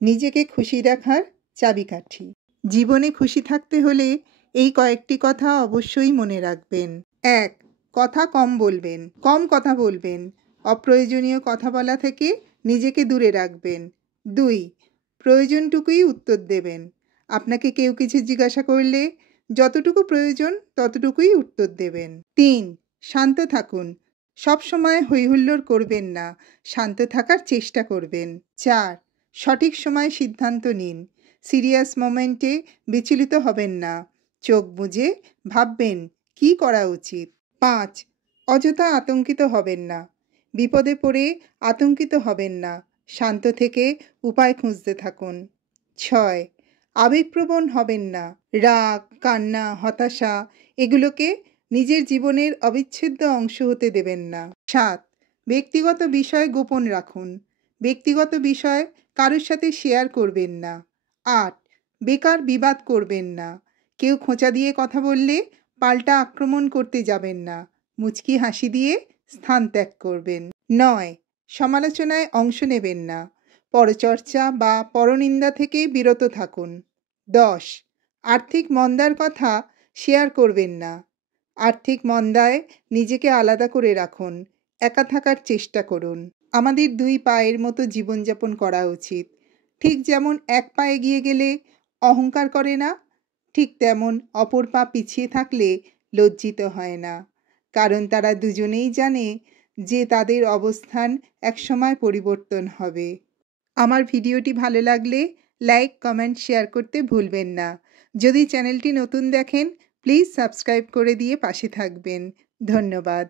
নিজেকে খুশি রাখার চাবিকাঠি। জীবনে খুশি থাকতে হলে এই কয়েকটি কথা অবশ্যই মনে রাখবেন। ১. কথা কম বলবেন। কম কথা বলবেন। অপ্রয়োজনীয় কথা বলা থেকে নিজেকে দূরে রাখবেন। ২. প্রয়োজনটুকুই উত্তর দেবেন। আপনাকে কেউ কিছু জিজ্ঞাসা করলে যতটুকু প্রয়োজন ততটুকুই উত্তর দেবেন। ৩. শান্ত থাকুন। সবসময় হইহুল্লোড় করবেন না, শান্ত থাকার চেষ্টা করবেন। ৪. সঠিক সময়ে সিদ্ধান্ত নিন। সিরিয়াস মোমেন্টে বিচলিত হবেন না, চোখ বুজে ভাববেন কী করা উচিত। ৫. অযথা আতঙ্কিত হবেন না। বিপদে পড়ে আতঙ্কিত হবেন না, শান্ত থেকে উপায় খুঁজতে থাকুন। ৬. আবেগপ্রবণ হবেন না। রাগ, কান্না, হতাশা এগুলোকে নিজের জীবনের অবিচ্ছেদ্য অংশ হতে দেবেন না। ৭. ব্যক্তিগত বিষয় গোপন রাখুন। ব্যক্তিগত বিষয় কারোর সাথে শেয়ার করবেন না। ৮. বেকার বিবাদ করবেন না। কেউ খোঁচা দিয়ে কথা বললে পাল্টা আক্রমণ করতে যাবেন না, মুচকি হাসি দিয়ে স্থান ত্যাগ করবেন। ৯. সমালোচনায় অংশ নেবেন না। পরচর্চা বা পরনিন্দা থেকে বিরত থাকুন। ১০. আর্থিক মন্দার কথা শেয়ার করবেন না। আর্থিক মন্দায় নিজেকে আলাদা করে রাখুন, একা থাকার চেষ্টা করুন। আমাদের ২ পায়ের মতো জীবনযাপন করা উচিত। ঠিক যেমন এক পা এগিয়ে গেলে অহংকার করে না, ঠিক তেমন অপর পা পিছিয়ে থাকলে লজ্জিত হয় না, কারণ তারা দুজনেই জানে যে তাদের অবস্থান একসময় পরিবর্তন হবে। আমার ভিডিওটি ভালো লাগলে লাইক, কমেন্ট, শেয়ার করতে ভুলবেন না। যদি চ্যানেলটি নতুন দেখেন প্লিজ সাবস্ক্রাইব করে দিয়ে পাশে থাকবেন। ধন্যবাদ।